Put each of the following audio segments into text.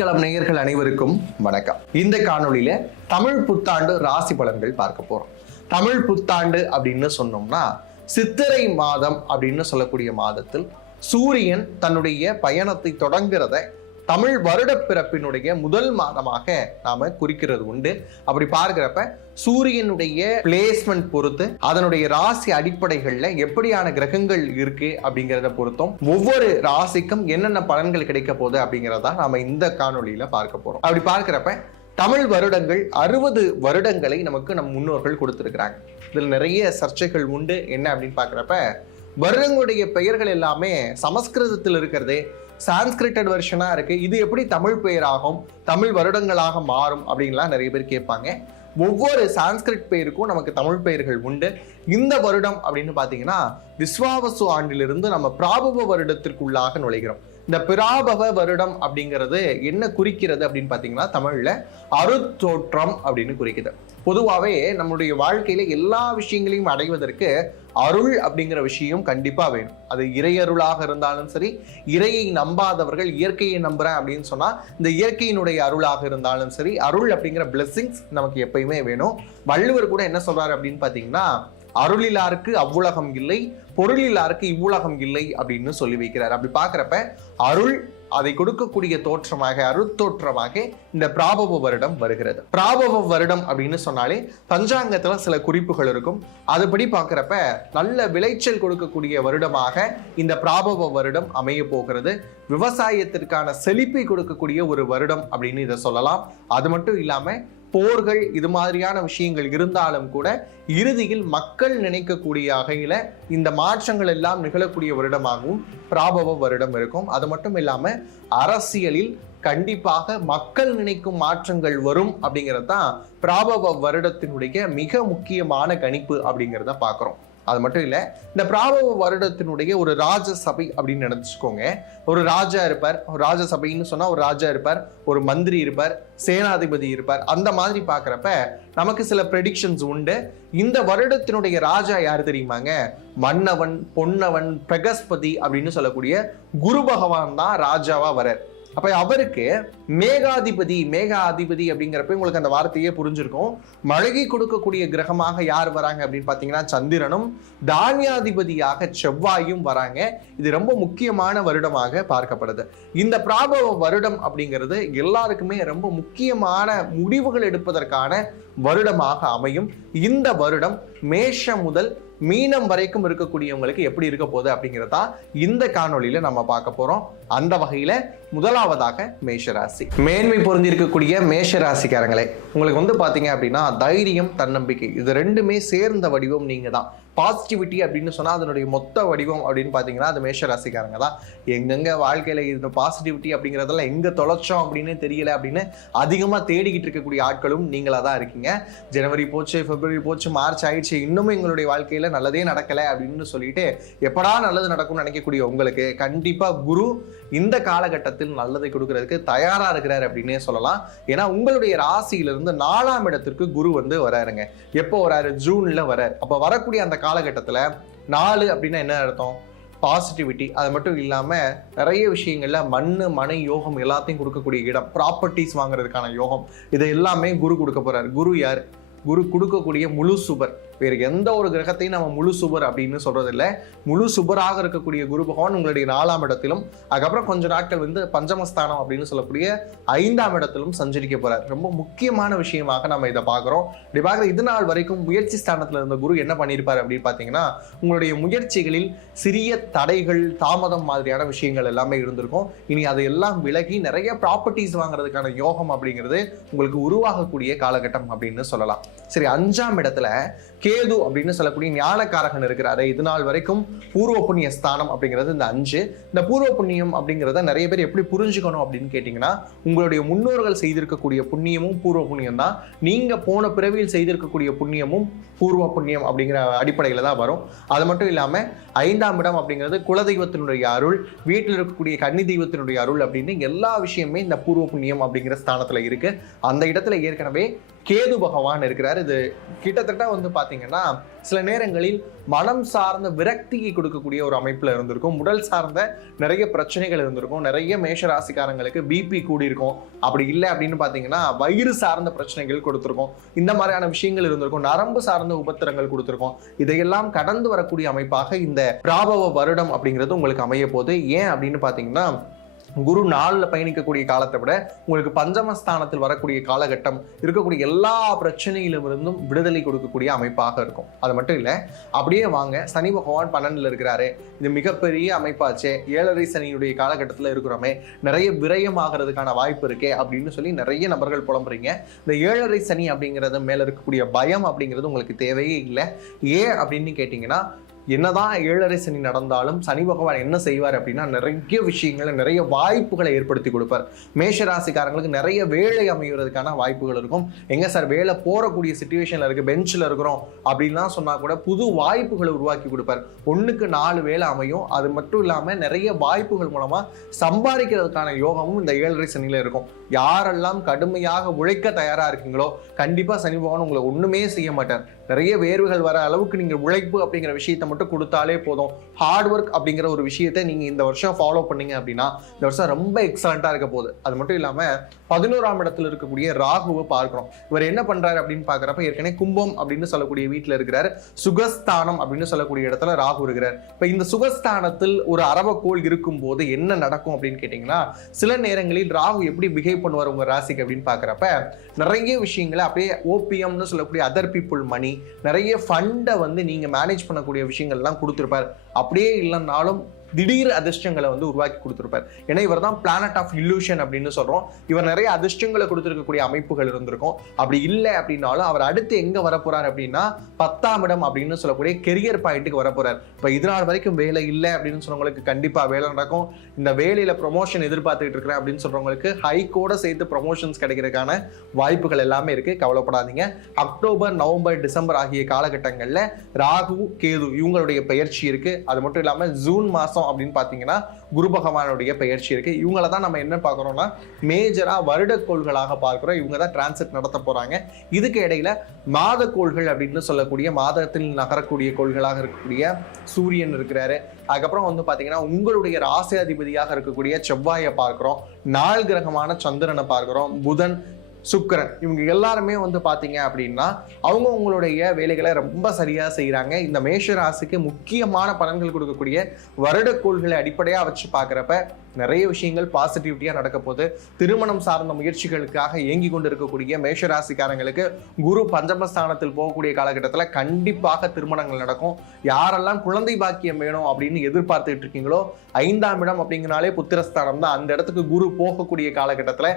வெற்றிக்களம் நேயர்கள் அனைவருக்கும் வணக்கம். இந்த காணொளியில தமிழ் புத்தாண்டு ராசி பலன்கள் பார்க்க போறோம். தமிழ் புத்தாண்டு அப்படின்னு சொன்னோம்னா சித்திரை மாதம் அப்படின்னு சொல்லக்கூடிய மாதத்தில் சூரியன் தன்னுடைய பயணத்தை தொடங்குறத தமிழ் வருட பிறப்பினுடைய முதல் மாதமாக நாம குறிக்கிறது உண்டு. அப்படி பார்க்கிறப்ப சூரியனுடைய பிளேஸ்மெண்ட் பொறுத்து அதனுடைய ராசி அடிப்படைகள்ல எப்படியான கிரகங்கள் இருக்கு அப்படிங்கிறத பொறுத்தும் ஒவ்வொரு ராசிக்கும் என்னென்ன பலன்கள் கிடைக்க போகுது அப்படிங்கிறத நாம இந்த காணொளியில பார்க்க போறோம். அப்படி பார்க்கிறப்ப தமிழ் வருடங்கள் 60 வருடங்களை நமக்கு நம் முன்னோர்கள் கொடுத்திருக்கிறாங்க. இதில் நிறைய சர்ச்சைகள் உண்டு. என்ன அப்படின்னு பார்க்கிறப்ப வருடங்களுடைய பெயர்கள் எல்லாமே சமஸ்கிருதத்தில் இருக்கிறது, சான்ஸ்கிரிட்டட் வெர்ஷனா இருக்கு. இது எப்படி தமிழ் பெயராகும், தமிழ் வருடங்களாக மாறும் அப்படின்லாம் நிறைய பேர் கேட்பாங்க. ஒவ்வொரு சான்ஸ்கிரிட் பெயருக்கும் நமக்கு தமிழ் பெயர்கள் உண்டு. இந்த வருடம் அப்படின்னு பாத்தீங்கன்னா விஸ்வாவசு ஆண்டிலிருந்து நம்ம பிராபவ வருடத்திற்குள்ளாக நுழைகிறோம். இந்த பிராபவ வருடம் அப்படிங்கிறது என்ன குறிக்கிறது அப்படின்னு பாத்தீங்கன்னா தமிழ்ல அருத்தோற்றம் அப்படின்னு குறிக்குது. பொதுவாகவே நம்மளுடைய வாழ்க்கையில எல்லா விஷயங்களையும் அடைவதற்கு அருள் அப்படிங்கிற விஷயம் கண்டிப்பா வேணும். அது இறையருளாக இருந்தாலும் சரி, இறையை நம்பாதவர்கள் இயற்கையை நம்புறேன் அப்படின்னு சொன்னா இந்த இயற்கையினுடைய அருளாக இருந்தாலும் சரி, அருள் அப்படிங்கிற பிளெஸிங்ஸ் நமக்கு எப்பயுமே வேணும். வள்ளுவர் கூட என்ன சொல்றாரு அப்படின்னு பாத்தீங்கன்னா அருளிலாருக்கு அவ்வுலகம் இல்லை, பொருளிலாருக்கு இவ்வுலகம் இல்லை அப்படின்னு சொல்லி வைக்கிறார். அப்படி பார்க்கிறப்ப அருள் அதை கொடுக்கக்கூடிய தோற்றமாக அருத்தோற்றமாக இந்த பிராபவ வருடம் வருகிறது. பிராபவ வருடம் அப்படின்னு சொன்னாலே பஞ்சாங்கத்துல சில குறிப்புகள் இருக்கும். அதுபடி பார்க்கிறப்ப நல்ல விளைச்சல் கொடுக்கக்கூடிய வருடமாக இந்த பிராபவ வருடம் அமைய போகிறது. விவசாயத்திற்கான செழிப்பை கொடுக்கக்கூடிய ஒரு வருடம் அப்படின்னு இதை சொல்லலாம். அது மட்டும் இல்லாம போர்கள் இது மாதிரியான விஷயங்கள் இருந்தாலும் கூட இறுதியில் மக்கள் நினைக்கக்கூடிய வகையில இந்த மாற்றங்கள் எல்லாம் நிகழக்கூடிய வருடமாகவும் பிராபவ வருடம் இருக்கும். அது மட்டும் இல்லாம அரசியலில் கண்டிப்பாக மக்கள் நினைக்கும் மாற்றங்கள் வரும் அப்படிங்கிறது தான் பிராபவ வருடத்தினுடைய மிக முக்கியமான கணிப்பு அப்படிங்கிறத பார்க்கிறோம். அது மட்டும் இல்ல, இந்த பிராபவ வருடத்தினுடைய ஒரு ராஜசபை அப்படின்னு நினைச்சுக்கோங்க. ஒரு ராஜா இருப்பார், ஒரு ராஜசபைன்னு சொன்னா ஒரு ராஜா இருப்பார், ஒரு மந்திரி இருப்பார், சேனாதிபதி இருப்பார். அந்த மாதிரி பாக்குறப்ப நமக்கு சில ப்ரெடிக்ஷன்ஸ் உண்டு. இந்த வருடத்தினுடைய ராஜா யாரு தெரியுமாங்க? மன்னவன், பொன்னவன், பிரகஸ்பதி அப்படின்னு சொல்லக்கூடிய குரு பகவான் தான் ராஜாவா வரார். அப்ப அவருக்கு மேகாதிபதி அப்படிங்கிறப்ப உங்களுக்கு அந்த வார்த்தையே புரிஞ்சிருக்கும். மழை கொடுக்கக்கூடிய கிரகமாக யார் வராங்க அப்படின்னு பாத்தீங்கன்னா சந்திரனும், தானியாதிபதியாக செவ்வாயும் வராங்க. இது ரொம்ப முக்கியமான வருடமாக பார்க்கப்படுது. இந்த பிராபவ வருடம் அப்படிங்கிறது எல்லாருக்குமே ரொம்ப முக்கியமான முடிவுகள் எடுப்பதற்கான வருடமாக அமையும். இந்த வருடம் மேஷம் முதல் மீனம் வரைக்கும் இருக்கக்கூடியவங்களுக்கு எப்படி இருக்க போகுது அப்படிங்கிறதா இந்த காணொளியில நம்ம பார்க்க போறோம். அந்த வகையில முதலாவதாக மேஷராசி. மேன்மை பொருந்திருக்கக்கூடிய மேஷராசிக்காரங்களே, உங்களுக்கு பாத்தீங்க அப்படின்னா தைரியம், தன்னம்பிக்கை இது ரெண்டுமே சேர்ந்த வடிவம் நீங்க தான். பாசிட்டிவிட்டி அப்படின்னு சொன்னா அதனுடைய மொத்த வடிவம் அப்படின்னு பாத்தீங்கன்னா அது மேஷராசிக்காரங்க தான். எங்கெங்க வாழ்க்கையில இந்த பாசிட்டிவிட்டி அப்படிங்கிறதெல்லாம் எங்க தொலைச்சோம் அப்படின்னு தெரியல அப்படின்னு அதிகமா தேடிக்கிட்டு இருக்கக்கூடிய ஆட்களும் நீங்களா தான் இருக்கீங்க. ஜனவரி போச்சு, பிப்ரவரி போச்சு, மார்ச் ஆயிடுச்சு, இன்னும் எங்களுடைய வாழ்க்கையில நல்லதே நடக்கல அப்படின்னு சொல்லிட்டு எப்படா நல்லது நடக்கும்னு நினைக்கக்கூடிய உங்களுக்கு கண்டிப்பா குரு இந்த காலகட்டத்தில் நல்லதை கொடுக்கறதுக்கு தயாரா இருக்கிறார் அப்படின்னே சொல்லலாம். ஏன்னா உங்களுடைய ராசியிலிருந்து 4ஆம் இடத்திற்கு குரு வராருங்க. எப்போ வராரு? ஜூன்ல வராரு. அப்ப வரக்கூடிய அந்த காலகட்டத்துல 4 அப்படின்னா என்ன அர்த்தம்? பாசிட்டிவிட்டி. அது மட்டும் இல்லாம நிறைய விஷயங்கள்ல மண்ணு, மனை யோகம் எல்லாத்தையும் கொடுக்கக்கூடிய இடம், ப்ராப்பர்ட்டிஸ் வாங்குறதுக்கான யோகம், இது எல்லாமே குரு கொடுக்க போறாரு. குரு யார்? குரு கொடுக்கக்கூடிய முழு சுபர். வேறு எந்த ஒரு கிரகத்தையும் நம்ம முழு சுபர் அப்படின்னு சொல்றது இல்லை. முழு சுபராக இருக்கக்கூடிய குரு பகவான் உங்களுடைய 4ஆம் இடத்திலும், அதுக்கப்புறம் கொஞ்ச நாட்கள் பஞ்சமஸ்தானம் அப்படின்னு சொல்லக்கூடிய 5ஆம் இடத்திலும் சஞ்சரிக்க போறார். ரொம்ப முக்கியமான விஷயமாக நம்ம இதை பார்க்கிறோம். இப்படி பார்க்குற இது நாள் வரைக்கும் முயற்சி ஸ்தானத்துல இருந்த குரு என்ன பண்ணியிருப்பார் அப்படின்னு பார்த்தீங்கன்னா உங்களுடைய முயற்சிகளில் சிறிய தடைகள், தாமதம் மாதிரியான விஷயங்கள் எல்லாமே இருந்திருக்கும். இனி அதையெல்லாம் விலகி நிறைய ப்ராப்பர்ட்டிஸ் வாங்குறதுக்கான யோகம் அப்படிங்கிறது உங்களுக்கு உருவாகக்கூடிய காலகட்டம் அப்படின்னு சொல்லலாம். சரி, 5ஆம் இடத்துல கேது அப்படின்னு சொல்லக்கூடிய ஞானக்காரகன் இருக்கிறாரு. இது நாள் வரைக்கும் பூர்வ புண்ணிய ஸ்தானம் அப்படிங்கிறது இந்த 5. இந்த பூர்வ புண்ணியம் அப்படிங்கிறத நிறைய பேர் எப்படி புரிஞ்சுக்கணும் அப்படின்னு கேட்டீங்கன்னா உங்களுடைய முன்னோர்கள் செய்திருக்கக்கூடிய புண்ணியமும் பூர்வ புண்ணியம் தான். நீங்க போன பிறவியில் செய்திருக்கக்கூடிய புண்ணியமும் பூர்வ புண்ணியம் அப்படிங்கிற அடிப்படையில தான் வரும். அது மட்டும் இல்லாம 5ஆம் இடம் அப்படிங்கிறது குலதெய்வத்தினுடைய அருள், வீட்டில் இருக்கக்கூடிய கன்னி தெய்வத்தினுடைய அருள் அப்படின்னு எல்லா விஷயமே இந்த பூர்வ புண்ணியம் அப்படிங்கிற ஸ்தானத்துல இருக்கு. அந்த இடத்துல ஏற்கனவே கேது பகவான் இருக்கிறார். இது கிட்டத்தட்ட வந்து பாத்தீங்கன்னா சில நேரங்களில் மனம் சார்ந்த விரக்தியை கொடுக்கக்கூடிய ஒரு அமைப்புல இருந்திருக்கும். உடல் சார்ந்த நிறைய பிரச்சனைகள் இருந்திருக்கும். நிறைய மேஷ ராசிக்காரங்களுக்கு பிபி கூடி இருக்கும். அப்படி இல்லை அப்படின்னு பாத்தீங்கன்னா வயிறு சார்ந்த பிரச்சனைகள் கொடுத்திருக்கும். இந்த மாதிரியான விஷயங்கள் இருந்திருக்கும். நரம்பு சார்ந்த உபத்திரங்கள் கொடுத்திருக்கும். இதையெல்லாம் கடந்து வரக்கூடிய அமைப்பாக இந்த பிராபவ வருடம் அப்படிங்கிறது உங்களுக்கு அமைய போகுது. ஏன் அப்படின்னு பாத்தீங்கன்னா குரு நாளில் பயணிக்கக்கூடிய காலத்தை விட உங்களுக்கு பஞ்சமஸ்தானத்தில் வரக்கூடிய காலகட்டம் இருக்கக்கூடிய எல்லா பிரச்சனையிலும் இருந்தும் விடுதலை கொடுக்கக்கூடிய அமைப்பாக இருக்கும். அது மட்டும் இல்லை, அப்படியே வாங்க, சனி பகவான் 12ல் இருக்கிறாரு. இது மிகப்பெரிய அமைப்பாச்சே, 7.5 சனியுடைய காலகட்டத்தில் இருக்கிறோமே, நிறைய விரயமாகிறதுக்கான வாய்ப்பு இருக்கே அப்படின்னு சொல்லி நிறைய நபர்கள் புலம்புறீங்க. இந்த 7.5 சனி அப்படிங்கிறது மேல இருக்கக்கூடிய பயம் அப்படிங்கிறது உங்களுக்கு தேவையே இல்லை. ஏன் அப்படின்னு கேட்டீங்கன்னா, என்னதான் 7.5 சனி நடந்தாலும் சனி பகவான் என்ன செய்வார் அப்படின்னா நிறைய விஷயங்களை, நிறைய வாய்ப்புகளை ஏற்படுத்தி கொடுப்பார். மேஷராசிக்காரங்களுக்கு நிறைய வேலை அமைகிறதுக்கான வாய்ப்புகள் இருக்கும். எங்க சார் வேலை போறக்கூடிய சிச்சுவேஷன்ல இருக்கு, பெஞ்சில் இருக்கிறோம் அப்படின்லாம் சொன்னா கூட புது வாய்ப்புகளை உருவாக்கி கொடுப்பார். 1க்கு 4 வேலை அமையும். அது மட்டும் இல்லாம நிறைய வாய்ப்புகள் மூலமா சம்பாதிக்கிறதுக்கான யோகமும் இந்த 7.5 சனியில இருக்கும். யாரெல்லாம் கடுமையாக உழைக்க தயாரா இருக்கீங்களோ கண்டிப்பா சனி பகவான் உங்களை ஒண்ணுமே செய்ய மாட்டார். நிறைய வேர்வுகள் வர அளவுக்கு நீங்க உழைப்பு அப்படிங்கிற விஷயத்தை மட்டும் கொடுத்தாலே போதும். ஹார்ட் ஒர்க் அப்படிங்கிற ஒரு விஷயத்தை நீங்க இந்த வருஷம் ஃபாலோ பண்ணீங்க அப்படின்னா இந்த வருஷம் ரொம்ப எக்ஸலண்டா இருக்க போகுது. அது மட்டும் இல்லாம 11ஆம் இடத்துல இருக்கக்கூடிய ராகுவை பார்க்கிறோம். இவர் என்ன பண்றாரு அப்படின்னு பாக்குறப்ப ஏற்கனவே கும்பம் அப்படின்னு சொல்லக்கூடிய வீட்டுல இருக்கிறார். சுகஸ்தானம் அப்படின்னு சொல்லக்கூடிய இடத்துல ராகு இருக்கிறார். இப்ப இந்த சுகஸ்தானத்தில் ஒரு அரவக்கோள் இருக்கும் போது என்ன நடக்கும் அப்படின்னு கேட்டீங்கன்னா, சில நேரங்களில் ராகு எப்படி பிஹேவ் பண்ணுவார் உங்க ராசிக்கு அப்படின்னு பாக்குறப்ப நிறைய விஷயங்களை அப்படியே ஓபிஎம்னு சொல்லக்கூடிய அதர் பீப்புள் மணி, நிறைய ஃபண்டை வந்து நீங்க மேனேஜ் பண்ணக்கூடிய விஷயங்கள்லாம் கொடுத்துருப்பார். அப்படியே இல்லைன்னாலும் திடீர் அதிர்ஷ்டங்களை வந்து உருவாக்கி கொடுத்திருப்பார். ஏன்னா இவர் தான் பிளானட் ஆஃப் இல்லூஷன் அப்படின்னு சொல்றோம். இவர் நிறைய அதிர்ஷ்டங்களை கொடுத்திருக்கக்கூடிய அமைப்புகள் இருந்திருக்கும். அப்படி இல்லை அப்படின்னாலும் அவர் அடுத்து எங்க வரப்போறார் அப்படின்னா 10ஆம் இடம் அப்படின்னு சொல்லக்கூடிய கெரியர் பாயிண்ட்டுக்கு வரப்போறார். இப்ப இதனால் வரைக்கும் வேலை இல்லை அப்படின்னு சொன்னவங்களுக்கு கண்டிப்பா வேலை நடக்கும். இந்த வேலையில ப்ரொமோஷன் எதிர்பார்த்துட்டு இருக்கிறேன் அப்படின்னு சொல்றவங்களுக்கு ஹைக்கோட சேர்த்து ப்ரொமோஷன்ஸ் கிடைக்கிறதுக்கான வாய்ப்புகள் எல்லாமே இருக்கு. கவலைப்படாதீங்க. அக்டோபர், நவம்பர், டிசம்பர் ஆகிய காலகட்டங்கள்ல ராகு, கேது இவங்களுடைய பெயர்ச்சி இருக்கு. அது மட்டும் இல்லாம ஜூன் மாசம் அப்படின்னு பாத்தீங்கன்னா குரு பகவானுடைய பெயர்ச்சி இருக்கு. இவங்கள தான் நம்ம என்ன பார்க்கறோம்னா மேஜரா வருட கோள்களாக பார்க்கிறோம். இவங்க தான் டிரான்சிட் நடத்த போறாங்க. இதுக்கு இடையில மாத கோள்கள் அப்படின்னு சொல்லக்கூடிய மாதத்தில் நகரக்கூடிய கோள்களாக இருக்கக்கூடிய சூரியன் இருக்கிறாரு. அதுக்கப்புறம் வந்து பாத்தீங்கன்னா உங்களுடைய ராசி அதிபதியாக இருக்கக்கூடிய செவ்வாயை பார்க்கிறோம். நாள் கிரகமான சந்திரனை பார்க்கிறோம். புதன், சுக்கிரன் இவங்க எல்லாருமே வந்து பாத்தீங்க அப்படின்னா அவங்க உங்களுடைய வேலைகளை ரொம்ப சரியா செய்யறாங்க. இந்த மேஷ ராசிக்கு முக்கியமான பலன்கள் கொடுக்கக்கூடிய வருடக்கோள்களை அடிப்படையா வச்சு பாக்குறப்ப நிறைய விஷயங்கள் பாசிட்டிவிட்டியா நடக்க போகுது. திருமணம் சார்ந்த முயற்சிகளுக்காக இயங்கி கொண்டு இருக்கக்கூடிய மேஷராசிக்காரங்களுக்கு குரு பஞ்சமஸ்தானத்தில் போகக்கூடிய காலகட்டத்தில் கண்டிப்பாக திருமணங்கள் நடக்கும். யாரெல்லாம் குழந்தை பாக்கியம் வேணும் அப்படின்னு எதிர்பார்த்துட்டு இருக்கீங்களோ 5ஆம் இடம் அப்படிங்கிறனாலே புத்திரஸ்தானம் தான். அந்த இடத்துக்கு குரு போகக்கூடிய காலகட்டத்தில்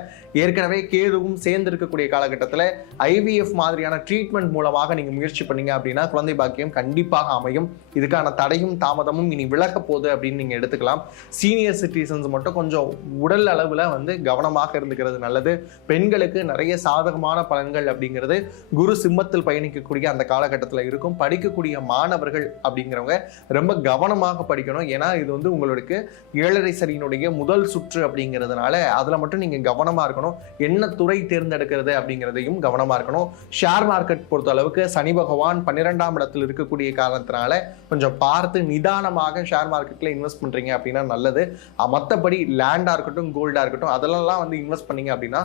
ஏற்கனவே கேதுவும் சேர்ந்து இருக்கக்கூடிய காலகட்டத்தில் ஐவிஎஃப் மாதிரியான ட்ரீட்மெண்ட் மூலமாக நீங்க முயற்சி பண்ணீங்க அப்படின்னா குழந்தை பாக்கியம் கண்டிப்பாக அமையும். இதுக்கான தடையும் தாமதமும் இனி விலக போகுது அப்படின்னு நீங்க எடுத்துக்கலாம். சீனியர் சிட்டிசன் மட்டும் கொஞ்சம் உடல் அளவுல வந்து கவனமாக இருந்துக்கிறது நல்லது. பெண்களுக்கு நிறைய சாதகமான பலன்கள் அப்படிங்கிறது குரு சிம்மத்தில் பயணிக்கக்கூடிய அந்த காலகட்டத்தில் இருக்கும். படிக்கக்கூடிய மாணவர்கள் அப்படிங்கிறவங்க ரொம்ப கவனமாக படிக்கணும். ஏன்னா இது வந்து உங்களுக்கு 7.5 சனியினுடைய முதல் சுற்று அப்படிங்கிறதுனால அதுல மட்டும் நீங்க கவனமா இருக்கணும். என்ன துறை தேர்ந்தெடுக்கிறது அப்படிங்கிறதையும் கவனமா இருக்கணும். ஷேர் மார்க்கெட் பொறுத்த அளவுக்கு சனி பகவான் 12ஆம் இடத்தில் இருக்கக்கூடிய காரணத்தினால கொஞ்சம் பார்த்து நிதானமாக ஷேர் மார்க்கெட்ல இன்வெஸ்ட் பண்றீங்க அப்படின்னா நல்லது. மற்றபடி லேண்டா இருக்கட்டும், கோல்டா இருக்கட்டும் அதெல்லாம் வந்து இன்வெஸ்ட் பண்ணீங்க அப்படின்னா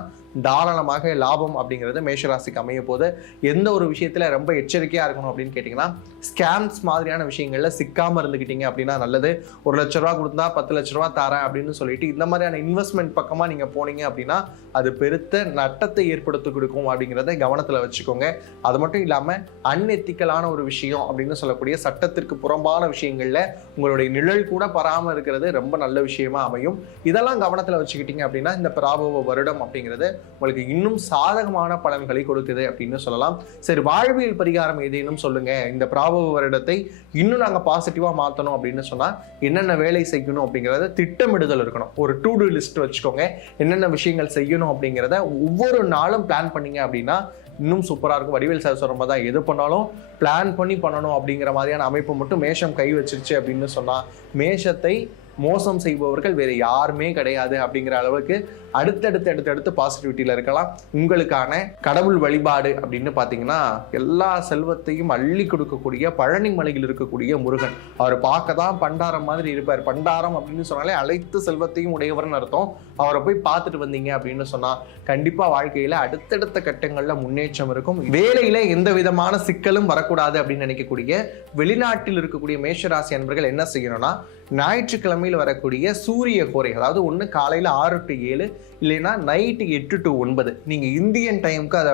தாராளமாக லாபம் அப்படிங்கிறது மேஷராசிக்கு அமைய போது. எந்த ஒரு விஷயத்துல ரொம்ப எச்சரிக்கையா இருக்கணும் அப்படின்னு கேட்டீங்கன்னா ஸ்கேம்ஸ் மாதிரியான விஷயங்கள்ல சிக்காம இருந்துக்கிட்டீங்க அப்படின்னா நல்லது. 1 லட்ச ரூபா கொடுத்தா 10 லட்ச ரூபா தரேன் அப்படின்னு சொல்லிட்டு இந்த மாதிரியான இன்வெஸ்ட்மெண்ட் பக்கமா நீங்க போனீங்க அப்படின்னா அது பெருத்த நட்டத்தை ஏற்படுத்தி கொடுக்கும் அப்படிங்கிறத கவனத்துல வச்சுக்கோங்க. அது மட்டும் இல்லாம அன்எத்திக்கலான ஒரு விஷயம் அப்படின்னு சொல்லக்கூடிய சட்டத்திற்கு புறம்பான விஷயங்கள்ல உங்களுடைய நிழல் கூட பராம இருக்கிறது ரொம்ப நல்ல விஷயமா அமையும். இதெல்லாம் கவனத்துல வச்சுக்கிட்டீங்க அப்படின்னா இந்த பிராபவ வருடம் அப்படிங்கிறது உங்களுக்கு இன்னும் சாதகமான பலன்களை கொடுக்குது அப்படின்னு சொல்லலாம். சரி, வாழ்வியல் பரிகாரம் ஏதேனும் சொல்லுங்க, இந்த பிராபவ வருடத்தை இன்னும் நாங்க பாசிட்டிவா மாத்தணும் அப்படின்னு சொன்னா என்னென்ன வேலை செய்யணும் அப்படிங்கறத திட்டமிடுதல் இருக்கணும். ஒரு டு டூ லிஸ்ட் வச்சுக்கோங்க. என்னென்ன விஷயங்கள் செய்யணும் அப்படிங்கிறத ஒவ்வொரு நாளும் பிளான் பண்ணீங்க அப்படின்னா இன்னும் சூப்பரா இருக்கும். வடிவேல் சார் சொல்ற மாதிரி தான் எது பண்ணாலும் பிளான் பண்ணி பண்ணணும் அப்படிங்கிற மாதிரியான அமைப்பு மட்டும் மேஷம் கை வச்சிருச்சு அப்படின்னு சொன்னா மேஷத்தை மோசம் செய்பவர்கள் வேறு யாருமே கிடையாது அப்படிங்கிற அளவுக்கு அடுத்தடுத்து பாசிட்டிவிட்டியில இருக்கலாம். உங்களுக்கான கடவுள் வழிபாடு அப்படின்னு பார்த்தீங்கன்னா எல்லா செல்வத்தையும் அள்ளி கொடுக்கக்கூடிய பழனி மலையில் இருக்கக்கூடிய முருகன். அவர் பார்க்க தான் பண்டாரம் மாதிரி இருப்பார். பண்டாரம் அப்படின்னு சொன்னாலே அனைத்து செல்வத்தையும் உடையவர்னு அர்த்தம். அவரை போய் பார்த்துட்டு வந்தீங்க அப்படின்னு சொன்னா கண்டிப்பா வாழ்க்கையில அடுத்தடுத்த கட்டங்கள்ல முன்னேற்றம் இருக்கும். வேலையில எந்த விதமான சிக்கலும் வரக்கூடாது அப்படின்னு நினைக்கக்கூடிய வெளிநாட்டில் இருக்கக்கூடிய மேஷராசி அன்பர்கள் என்ன செய்யணும்னா, ஞாயிற்றுக்கிழமையில் வரக்கூடிய சூரிய கோரை, அதாவது ஒன்று காலையில் 6 to 7 இல்லைன்னா நைட்டு 8 to 9, நீங்கள் இந்தியன் டைமுக்கு அதை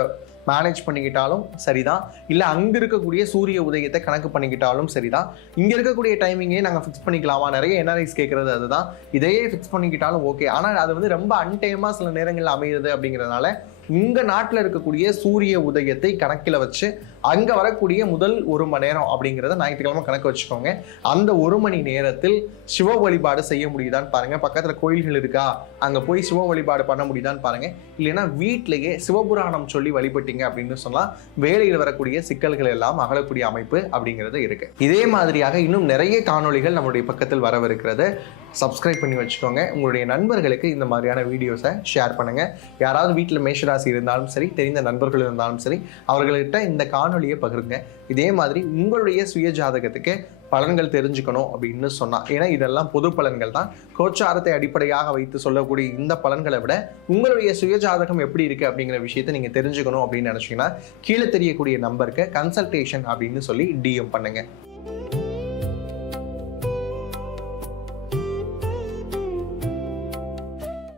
மேனேஜ் பண்ணிக்கிட்டாலும் சரிதான், இல்லை அங்கே இருக்கக்கூடிய சூரிய உதயத்தை கணக்கு பண்ணிக்கிட்டாலும் சரிதான். இங்கே இருக்கக்கூடிய டைமிங்கே நாங்கள் ஃபிக்ஸ் பண்ணிக்கலாமா, நிறைய என்ஆர்ஐஸ் கேட்குறது அதுதான். இதையே ஃபிக்ஸ் பண்ணிக்கிட்டாலும் ஓகே. ஆனால் அது வந்து ரொம்ப அன்டைமாக சில நேரங்களில் அமையுது. அப்படிங்கிறதுனால உங்கள் நாட்டில் இருக்கக்கூடிய சூரிய உதயத்தை கணக்கில் வச்சு அங்கே வரக்கூடிய முதல் 1 மணி நேரம் அப்படிங்கிறத ஞாயிற்றுக்கிழமை கணக்கு வச்சுக்கோங்க. அந்த 1 மணி நேரத்தில் சிவ வழிபாடு செய்ய முடியுதான்னு பாருங்கள். பக்கத்தில் கோயில்கள் இருக்கா, அங்கே போய் சிவ வழிபாடு பண்ண முடியுதான்னு பாருங்கள். இல்லைன்னா வீட்டிலேயே சிவபுராணம் சொல்லி வழிபட்டீங்க அப்படின்னு சொன்னால் வேலையில் வரக்கூடிய சிக்கல்கள் எல்லாம் அகலக்கூடிய அமைப்பு அப்படிங்கிறது இருக்கு. இதே மாதிரியாக இன்னும் நிறைய காணொளிகள் நம்மளுடைய பக்கத்தில் வரவிருக்கிறது. சப்ஸ்கிரைப் பண்ணி வச்சுக்கோங்க. உங்களுடைய நண்பர்களுக்கு இந்த மாதிரியான வீடியோஸை ஷேர் பண்ணுங்கள். யாராவது வீட்டில் மேஷராசி இருந்தாலும் சரி, தெரிந்த நண்பர்கள் இருந்தாலும் சரி, அவர்கள்கிட்ட இந்த காணொலியை பகிருங்க. இதே மாதிரி உங்களுடைய சுய ஜாதகத்துக்கு பலன்கள் தெரிஞ்சுக்கணும் அப்படின்னு சொன்னா, ஏன்னா இதெல்லாம் பொது பலன்கள் தான். கோச்சாரத்தை அடிப்படையாக வைத்து சொல்லக்கூடிய இந்த பலன்களை விட உங்களுடைய சுய ஜாதகம் எப்படி இருக்கு அப்படிங்கிற விஷயத்தை நீங்க தெரிஞ்சுக்கணும் அப்படின்னு நினைச்சீங்கன்னா கீழே தெரியக்கூடிய நம்பருக்கு கன்சல்டேஷன் அப்படின்னு சொல்லி DM பண்ணுங்க.